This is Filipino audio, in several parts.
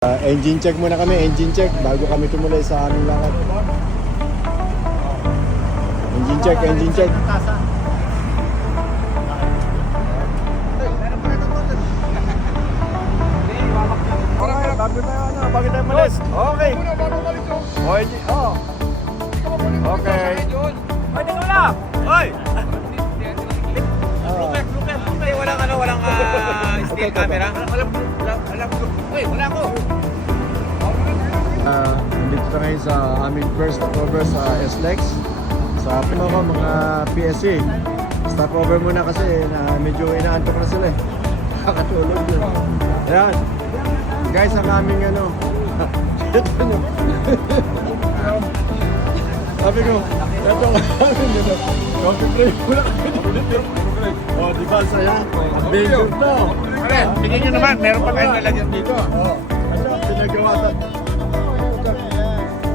Engine check muna kami, engine check bago kami tumuloy sa aming lakad. Engine check, engine check. Okay, bago tayo malis. Okay. Okay. Ay, teka wala! Hoy! Walang still camera. Uy, wala ko! Nandito na ngayon sa aming first stopover sa SLEX. Sa mga PSC. Stopover muna kasi medyo inaantok na sila eh. Kakatulog yun. Ayan. Guys, ang aming ito nyo. Sabi ko, ito ang aming coffee break muna kami dito. O, diba saya? Bigyan to. Tingnan nyo naman, meron pa kayong lalagyan dito. Oo. Kasi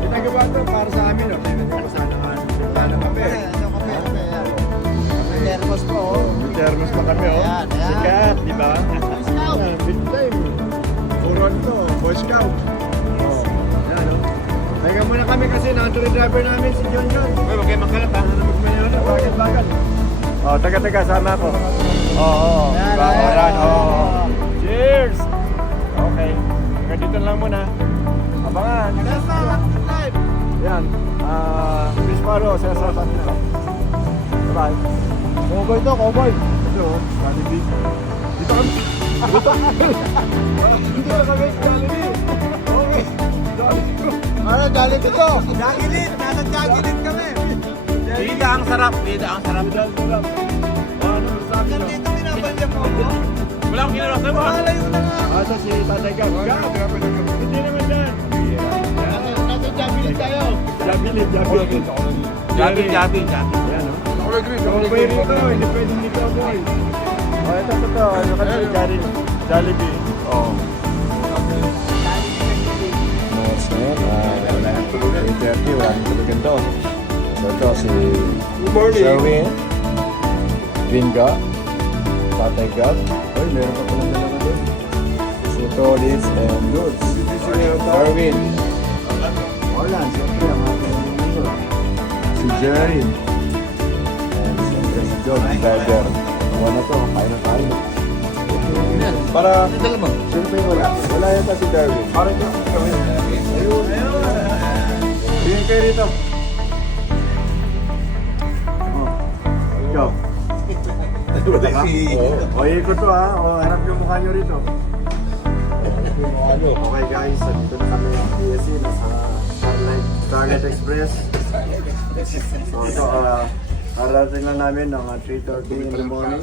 pinagawa to para sa amin. Para sa ng kape. Nervous po. Termos pa kami. Ayan, ayan. Sikat, di ba? Big time. Puron to, Boy Scout. Yan, o. Teka muna kami kasi na-tour driver namin si John John. Uy, wag kayo magkalat ha. Bagal. Oh, taga sama po. Oo. Bawaran. Oh. Cheers. Okay. Hanggang dito lang muna. Abangan. Yan. Fish Paro, sa atin na. Bye. Cowboy to, cowboy. Ito, Jollibee. Dito kami. Dito kami, Jollibee. Okay. Ano, Jollibee to? Jagilid! Nasa Jagilid kami! Bida ang sarap. Bida ang sarap. Ano sabi Hanggang nyo? dito binabalya mo ako. Wala akong kinala sa'yo. Malayo na nga! Asa si Tatay Gab? Hindi naman dyan. Nasa Jagilid tayo! Jabilid. Jabi. Yan, o. Cowboy rito, hindi pwedeng ni cowboy. O, ito. Ano ka sa Jollibee? Oo. Next ngayon, 8:30, wala nang tulugan to. So ito si Sherwin, Vinga, Tatay Gab. Uy, meron ka palang dalawa doon. Si Tolis and Goods. Sherwin. Wala, siyempre ang ating si Jerry. And siyempre si John, ang driver. Ano na to, kain na tayo. Para, siyempre wala yata si Darwin. Para ito, ayun. Bigyan kayo rito. Ikaw. O, ikot to ha. O, harap yung mukha nyo rito. Okay guys, dito na kami ang PSC. Nasa Starlight Express. So ito, arating lang namin ng 3:30 in the morning.